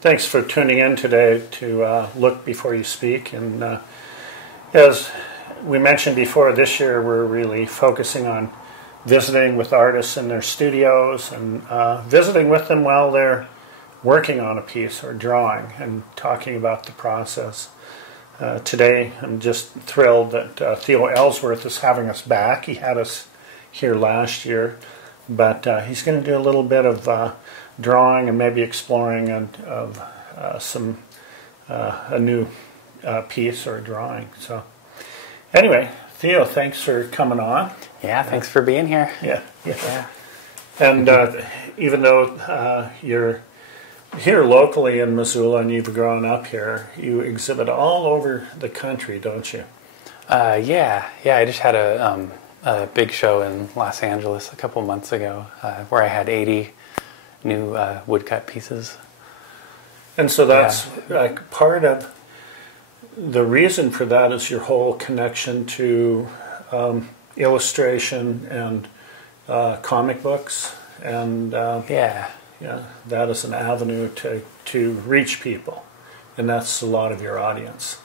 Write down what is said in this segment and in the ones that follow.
Thanks for tuning in today to Look Before You Speak. And as we mentioned before, this year we're really focusing on visiting with artists in their studios and visiting with them while they're working on a piece or drawing and talking about the process. Today I'm just thrilled that Theo Ellsworth is having us back. He had us here last year, but he's going to do a little bit of drawing and maybe exploring of a new piece or drawing. So anyway, Theo, thanks for coming on. Yeah, thanks for being here. Yeah. And even though you're here locally in Missoula and you've grown up here, you exhibit all over the country, don't you? Yeah. I just had a big show in Los Angeles a couple months ago where I had 80 new woodcut pieces. And so that's like part of the reason for that is your whole connection to illustration and comic books, and that is an avenue to reach people, and that's a lot of your audience.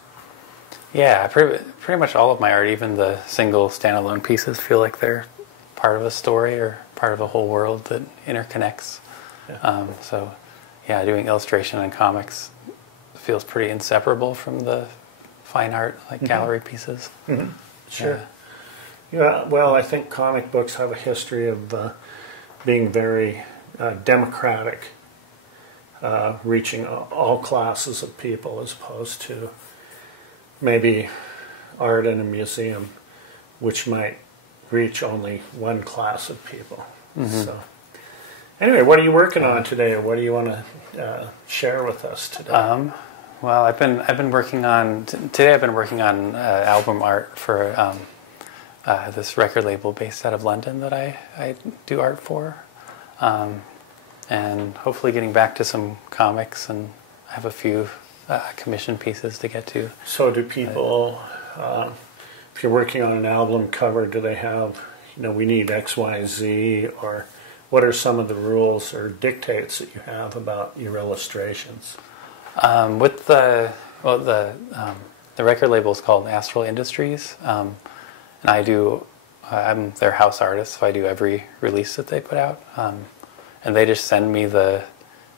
Yeah, pretty much all of my art, even the single standalone pieces, feel like they're part of a story or part of a whole world that interconnects. Yeah. Doing illustration and comics feels pretty inseparable from the fine art, like gallery pieces. Mm-hmm. Sure. Yeah. Well, I think comic books have a history of being very democratic, reaching all classes of people, as opposed to maybe art in a museum, which might reach only one class of people. Mm-hmm. So. Anyway, what are you working on today, or what do you want to share with us today? Well, I've been working on today. I've been working on album art for this record label based out of London that I do art for, and hopefully getting back to some comics, and I have a few commission pieces to get to. So, do people, if you're working on an album cover, do they have, we need X, Y, Z, or what are some of the rules or dictates that you have about your illustrations? With the record label is called Nashville Industries, and I'm their house artist, so I do every release that they put out, and they just send me the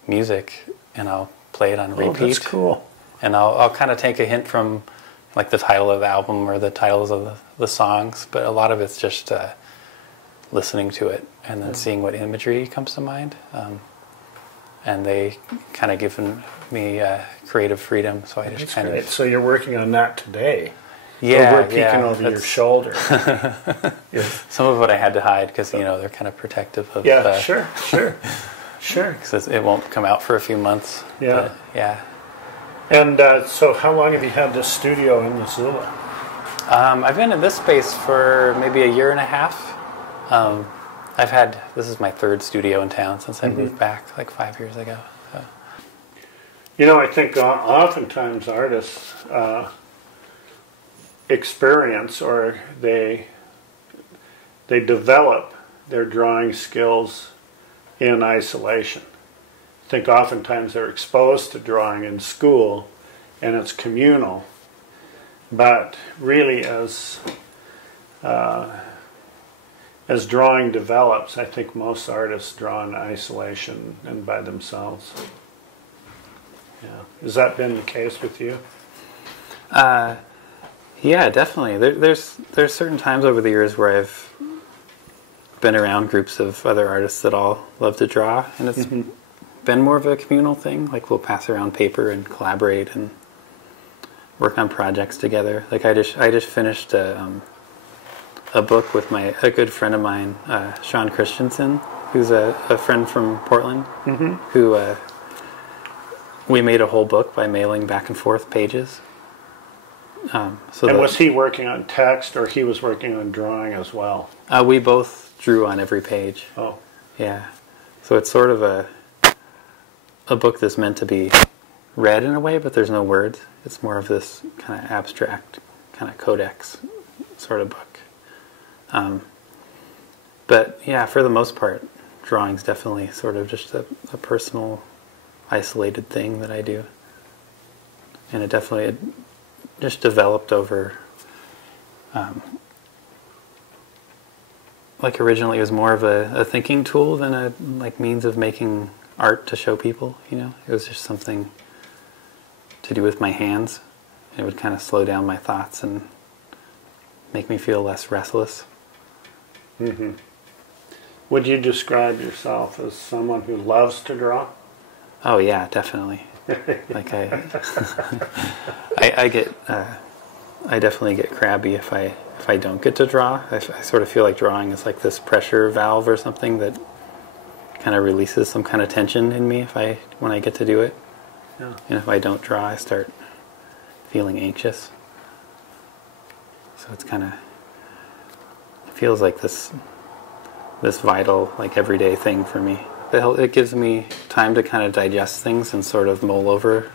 music, and I'll play it on repeat. Oh, that's cool. And I'll kind of take a hint from like the title of the album or the titles of the songs, but a lot of it's just listening to it and then seeing what imagery comes to mind, and they kind of given me creative freedom, so I just kind of. So you're working on that today. Yeah, we're peeking over your shoulder. Some of it I had to hide because they're kind of protective of. Yeah, sure. Because it won't come out for a few months. Yeah, yeah. And so, how long have you had this studio in Missoula? I've been in this space for maybe a year and a half. This is my third studio in town since I moved back like 5 years ago. So. I think oftentimes artists experience, or they develop their drawing skills in isolation. I think oftentimes they're exposed to drawing in school and it's communal, but really as drawing develops, I think most artists draw in isolation and by themselves. Yeah. Has that been the case with you? Yeah, definitely. There's certain times over the years where I've been around groups of other artists that all love to draw, and it's been more of a communal thing. Like we'll pass around paper and collaborate and work on projects together. Like I just finished a book with a good friend of mine, Sean Christensen, who's a friend from Portland, who we made a whole book by mailing back and forth pages. Was he working on text, or he was working on drawing as well? We both drew on every page. Oh. Yeah. So it's sort of a book that's meant to be read in a way, but there's no words. It's more of this kind of abstract, kind of codex sort of book. But yeah, for the most part, drawing's definitely sort of just a personal isolated thing that I do. And it definitely just developed over, like originally it was more of a thinking tool than a like means of making art to show people, you know. It was just something to do with my hands. It would kind of slow down my thoughts and make me feel less restless. Mm-hmm. Would you describe yourself as someone who loves to draw? Oh yeah, definitely. Like I definitely get crabby if I don't get to draw. I sort of feel like drawing is like this pressure valve or something that kind of releases some kind of tension in me when I get to do it. Yeah. And if I don't draw, I start feeling anxious. So it's kind of, it feels like this vital, like everyday thing for me. It gives me time to kind of digest things and sort of mull over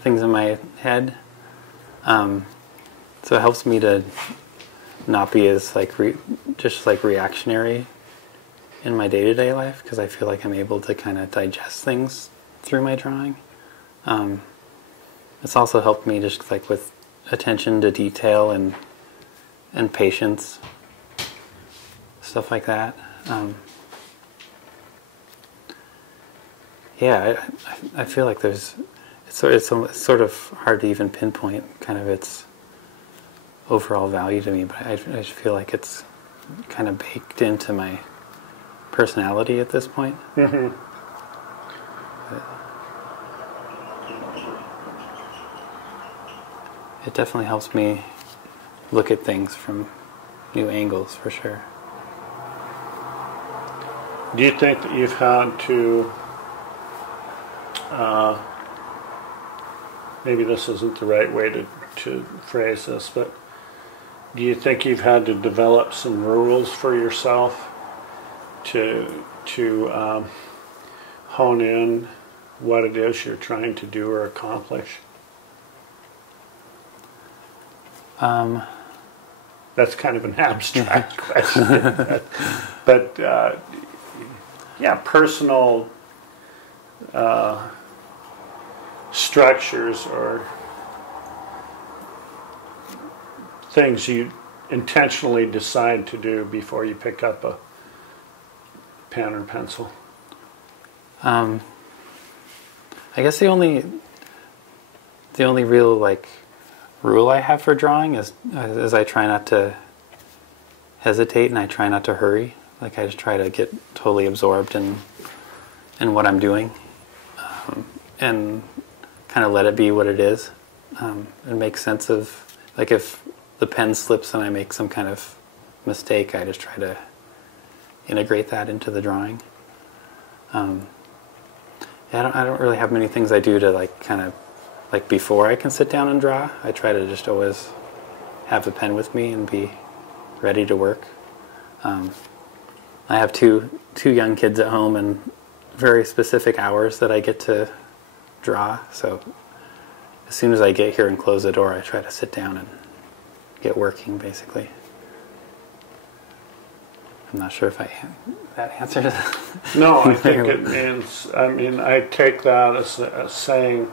things in my head. So it helps me to not be as like just like reactionary in my day-to-day life, because I feel like I'm able to kind of digest things through my drawing. It's also helped me just like with attention to detail and patience, stuff like that. Yeah, I feel like it's sort of hard to even pinpoint kind of its overall value to me, but I just feel like it's kind of baked into my personality at this point. Mm-hmm. It definitely helps me look at things from new angles, for sure. Do you think that you've had to, maybe this isn't the right way to phrase this, but do you think you've had to develop some rules for yourself to hone in what it is you're trying to do or accomplish? That's kind of an abstract question, but yeah, personal structures or things you intentionally decide to do before you pick up a pen or pencil. I guess the only real like rule I have for drawing is I try not to hesitate and I try not to hurry. Like I just try to get totally absorbed in what I'm doing, and kind of let it be what it is, and make sense of, like, if the pen slips and I make some kind of mistake, I just try to integrate that into the drawing. Yeah, I don't really have many things I do to like kind of like before I can sit down and draw. I try to just always have the pen with me and be ready to work. I have two young kids at home and very specific hours that I get to draw. So as soon as I get here and close the door, I try to sit down and get working, basically. I'm not sure if that answers. No, I think it means, I take that as saying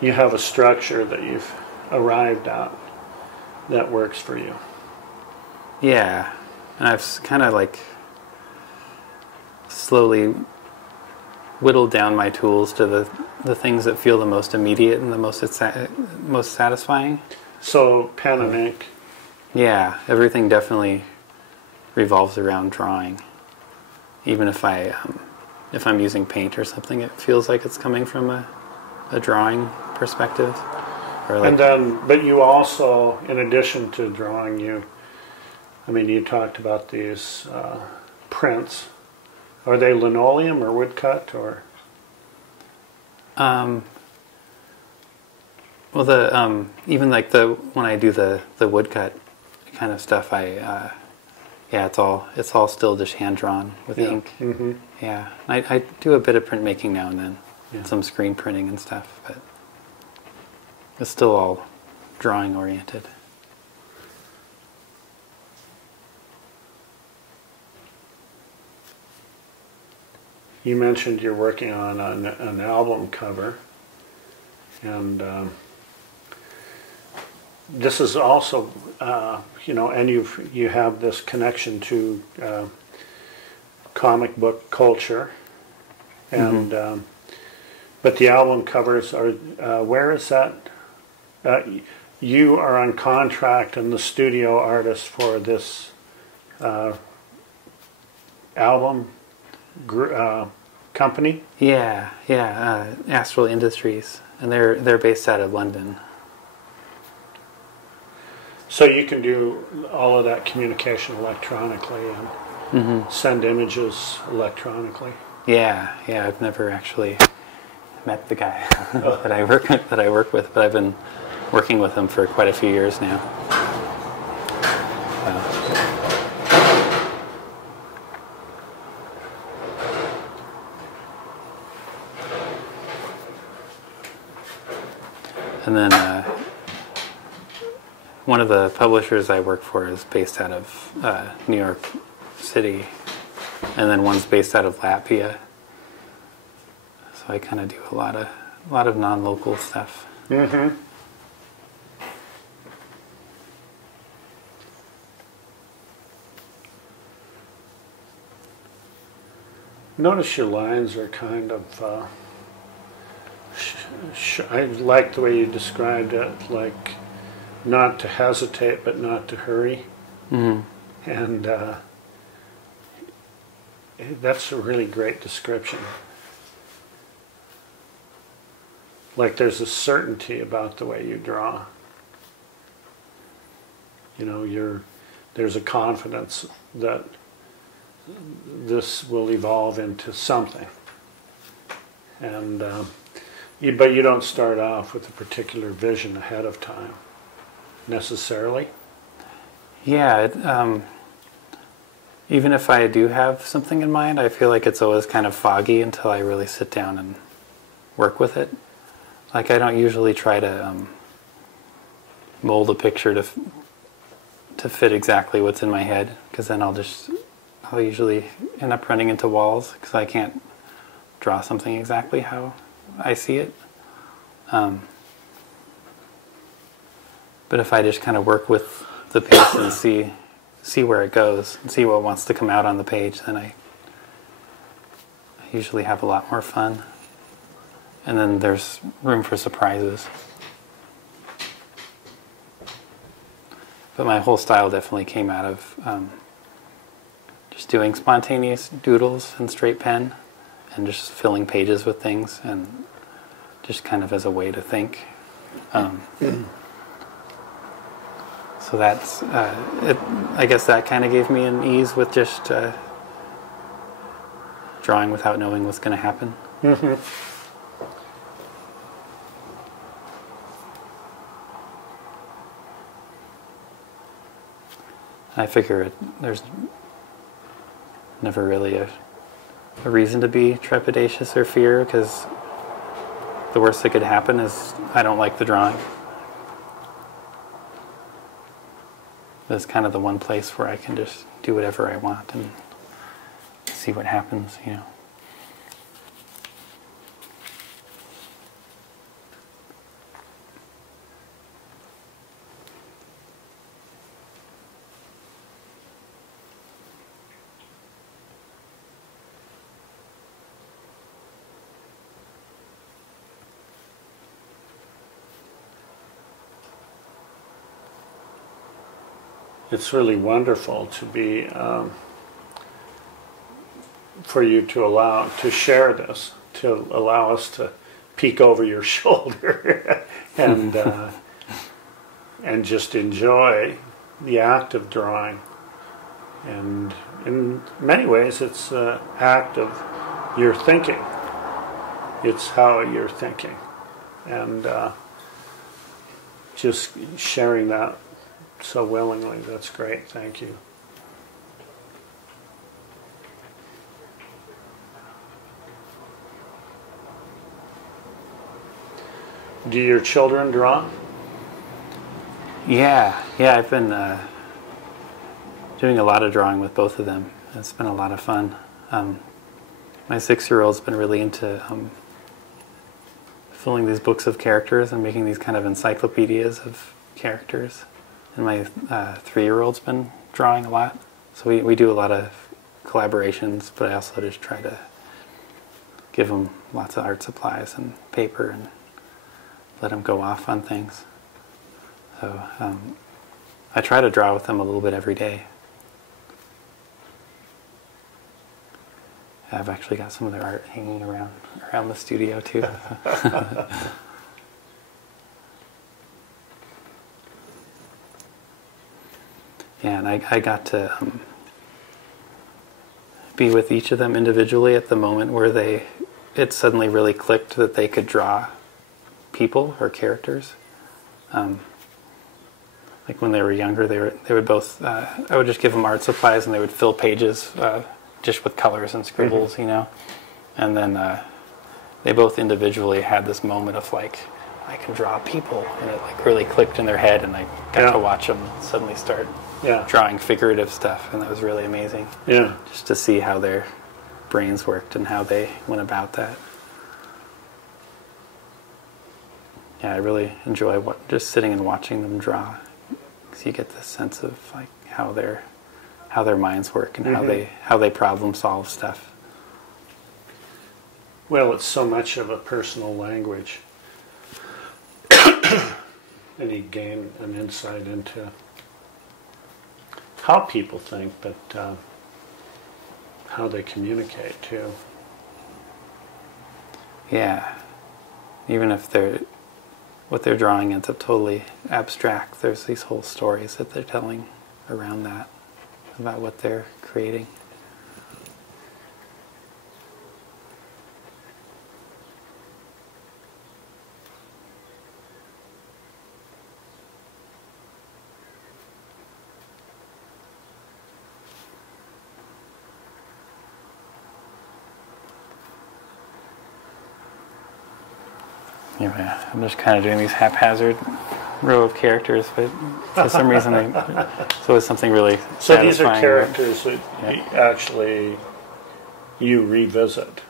you have a structure that you've arrived at that works for you. Yeah, and I've kind of like slowly whittled down my tools to the things that feel the most immediate and the most satisfying. So pen and ink. Yeah, everything definitely revolves around drawing. Even if I'm using paint or something, it feels like it's coming from a drawing perspective. Or like, but you also, in addition to drawing, you talked about these prints. Are they linoleum or woodcut or? Well, even like when I do the woodcut kind of stuff, it's all still just hand drawn with ink. Mm-hmm. Yeah, I do a bit of printmaking now and then, some screen printing and stuff, but it's still all drawing oriented. You mentioned you're working on an album cover, and this is also, and you have this connection to comic book culture, and but the album covers are where is that? You are on contract and the studio artist for this album company. Yeah, Nashville Industries, and they're based out of London. So you can do all of that communication electronically and send images electronically. Yeah, I've never actually met the guy that I work with, but I've been working with him for quite a few years now. And then one of the publishers I work for is based out of New York City, and then one's based out of Latvia. So I kind of do a lot of non-local stuff. Mm-hmm. Notice your lines are kind of. I like the way you described it, like not to hesitate but not to hurry. Mm-hmm. And that's a really great description. Like there's a certainty about the way you draw. There's a confidence that this will evolve into something. And but you don't start off with a particular vision ahead of time, necessarily. Yeah, even if I do have something in mind, I feel like it's always kind of foggy until I really sit down and work with it. Like I don't usually try to mold a picture to fit exactly what's in my head, because then I'll usually end up running into walls because I can't draw something exactly how I see it. But if I just kind of work with the pace and see where it goes and see what wants to come out on the page, then I usually have a lot more fun. And then there's room for surprises. But my whole style definitely came out of just doing spontaneous doodles and straight pen and just filling pages with things, and just kind of as a way to think. So that's, I guess that kind of gave me an ease with just drawing without knowing what's going to happen. Mm-hmm. I figure there's never really a reason to be trepidatious or fear, because the worst that could happen is I don't like the drawing. That's kind of the one place where I can just do whatever I want and see what happens, It's really wonderful to be, for you to share this, to allow us to peek over your shoulder and just enjoy the act of drawing. And in many ways, it's an act of your thinking. It's how you're thinking, and just sharing that so willingly. That's great. Thank you. Do your children draw? Yeah. I've been doing a lot of drawing with both of them. It's been a lot of fun. my 6-year-old's been really into filling these books of characters and making these kind of encyclopedias of characters. And my 3-year-old's been drawing a lot. So we do a lot of collaborations, but I also just try to give them lots of art supplies and paper and let them go off on things. So I try to draw with them a little bit every day. I've actually got some of their art hanging around the studio too. Yeah, and I got to be with each of them individually at the moment where it suddenly really clicked that they could draw people or characters. Like when they were younger, they would both. I would just give them art supplies, and they would fill pages just with colors and scribbles, you know. And then they both individually had this moment of like, I can draw people, and it like really clicked in their head, and I got to watch them suddenly start drawing figurative stuff, and that was really amazing. Yeah, just to see how their brains worked and how they went about that. Yeah, I really enjoy just sitting and watching them draw, because you get this sense of like how their minds work and how they problem solve stuff. Well, it's so much of a personal language, and you gain an insight into how people think, but how they communicate too. Yeah, even if what they're drawing ends up totally abstract, there's these whole stories that they're telling around that, about what they're creating. Anyway, I'm just kind of doing these haphazard row of characters, but for some reason it's always something really so satisfying. These are characters that actually you revisit.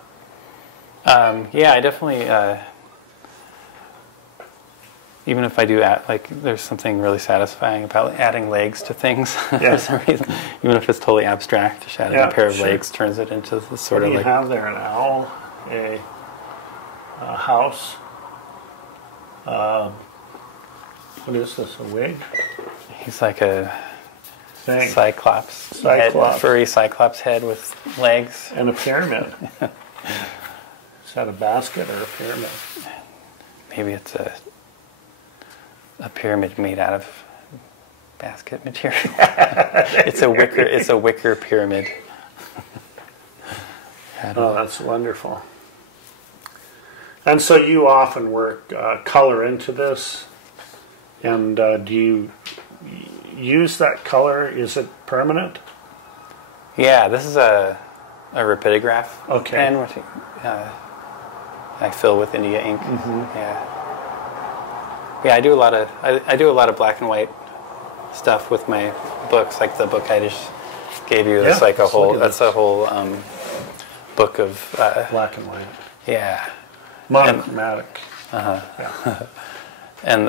Yeah, I definitely, even if I do there's something really satisfying about adding legs to things for some reason. Even if it's totally abstract, just adding a pair of legs turns it into this sort of like... What do you have there? An owl? A house? What is this, a wig? He's like a cyclops. Head, furry cyclops head with legs. And a pyramid. Is that a basket or a pyramid? Maybe it's a pyramid made out of basket material. It's a wicker pyramid. Oh, that's wonderful. And so you often work color into this, and do you use that color? Is it permanent? Yeah, this is a rapidograph pen, which I fill with India ink. Yeah, I do a lot of black and white stuff with my books, like the book I just gave you. That's like a whole book of black and white. Yeah. Monochromatic. And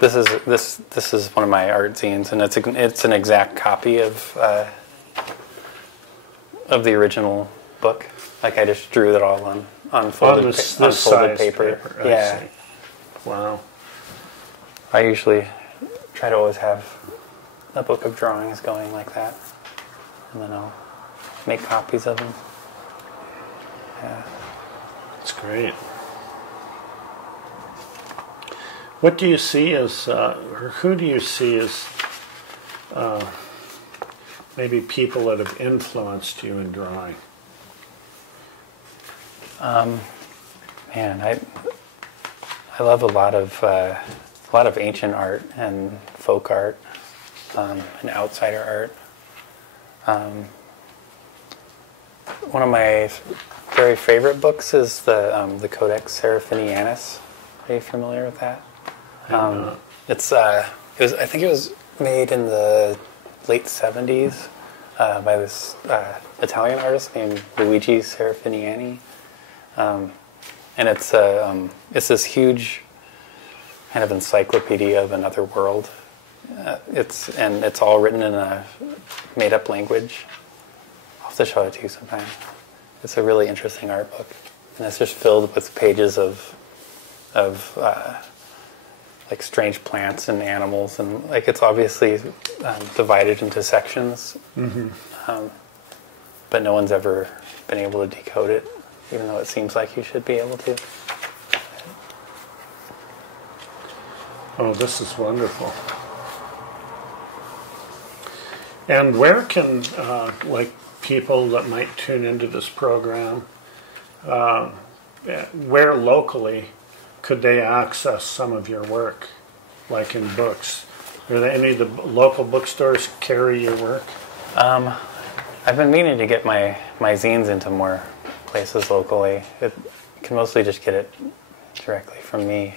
this is one of my art zines, and it's an exact copy of the original book. Like I just drew it all on unfolded paper. Yeah. Wow. I usually try to always have a book of drawings going like that, and then I'll make copies of them. Yeah. That's great. What do you see as, or who do you see as maybe people that have influenced you in drawing? Man, I love a lot of ancient art and folk art and outsider art. One of my very favorite books is the Codex Seraphinianus. Are you familiar with that? I think it was made in the late 70s. by this Italian artist named Luigi Serafiniani, and it's this huge kind of encyclopedia of another world. It's all written in a made-up language. I'll have to show it to you sometime. It's a really interesting art book, and it's just filled with pages of like strange plants and animals, and like it's obviously divided into sections, but no one's ever been able to decode it, even though it seems like you should be able to. Oh, this is wonderful. And where can like people that might tune into this program, where locally could they access some of your work, like in books? Are there any of the local bookstores carry your work? I've been meaning to get my zines into more places locally. You can mostly just get it directly from me.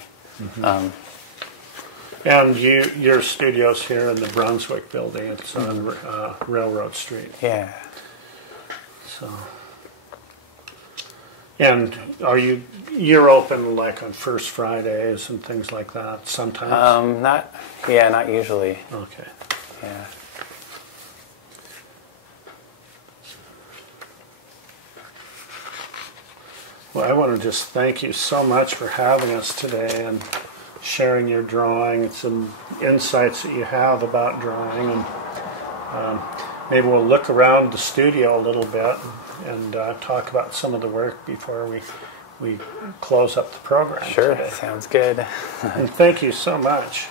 And your studio's here in the Brunswick building. It's on Railroad Street. Yeah. So, and you're open like on First Fridays and things like that sometimes? Not usually. Okay. Yeah. Well, I want to just thank you so much for having us today and sharing your drawing and some insights that you have about drawing. And maybe we'll look around the studio a little bit and talk about some of the work before we close up the program. Sure, today. Sounds good. And thank you so much.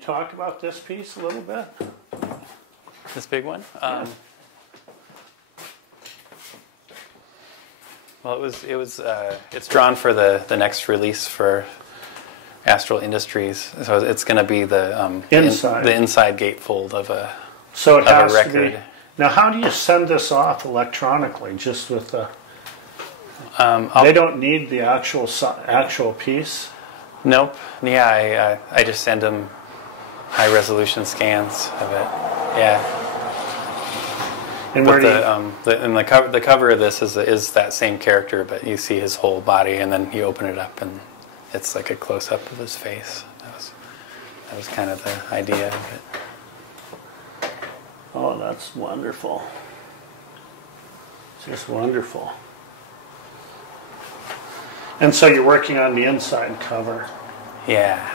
Talk about this piece a little bit. This big one? Yeah. Well, it's drawn for the next release for Nashville Industries, so it's going to be the inside gatefold of a so it has record. To be. Now, how do you send this off electronically? Just with the? They don't need the actual piece. Nope. Yeah, I just send them high resolution scans of it. Yeah. And but the cover of this is that same character, but you see his whole body, and then you open it up, and it's like a close up of his face. That was kind of the idea of it. Oh, that's wonderful. Just wonderful. And so you're working on the inside cover. Yeah.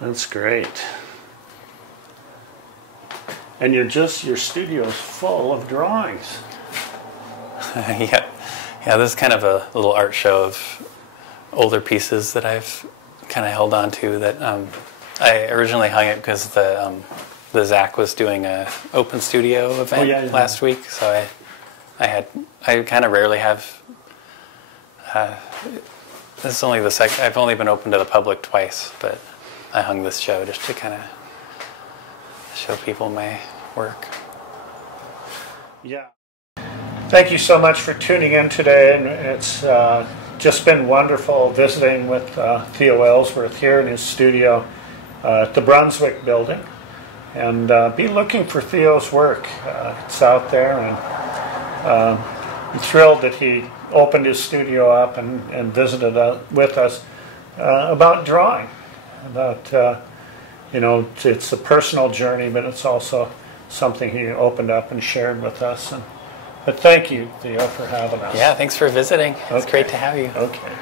That's great. And your studio's full of drawings. Yeah, this is kind of a little art show of older pieces that I've kind of held on to. That I originally hung it because the Zach was doing a open studio event last week, so I kind of rarely have. This is only the second. I've only been open to the public twice, but I hung this show just to kind of show people my work. Yeah. Thank you so much for tuning in today, and it's just been wonderful visiting with Theo Ellsworth here in his studio at the Brunswick building. And be looking for Theo's work. It's out there, and I'm thrilled that he opened his studio up and visited with us about drawing. About it's a personal journey, but it's also something he opened up and shared with us. But thank you, Theo, for having us. Yeah, thanks for visiting. It's great to have you. Okay.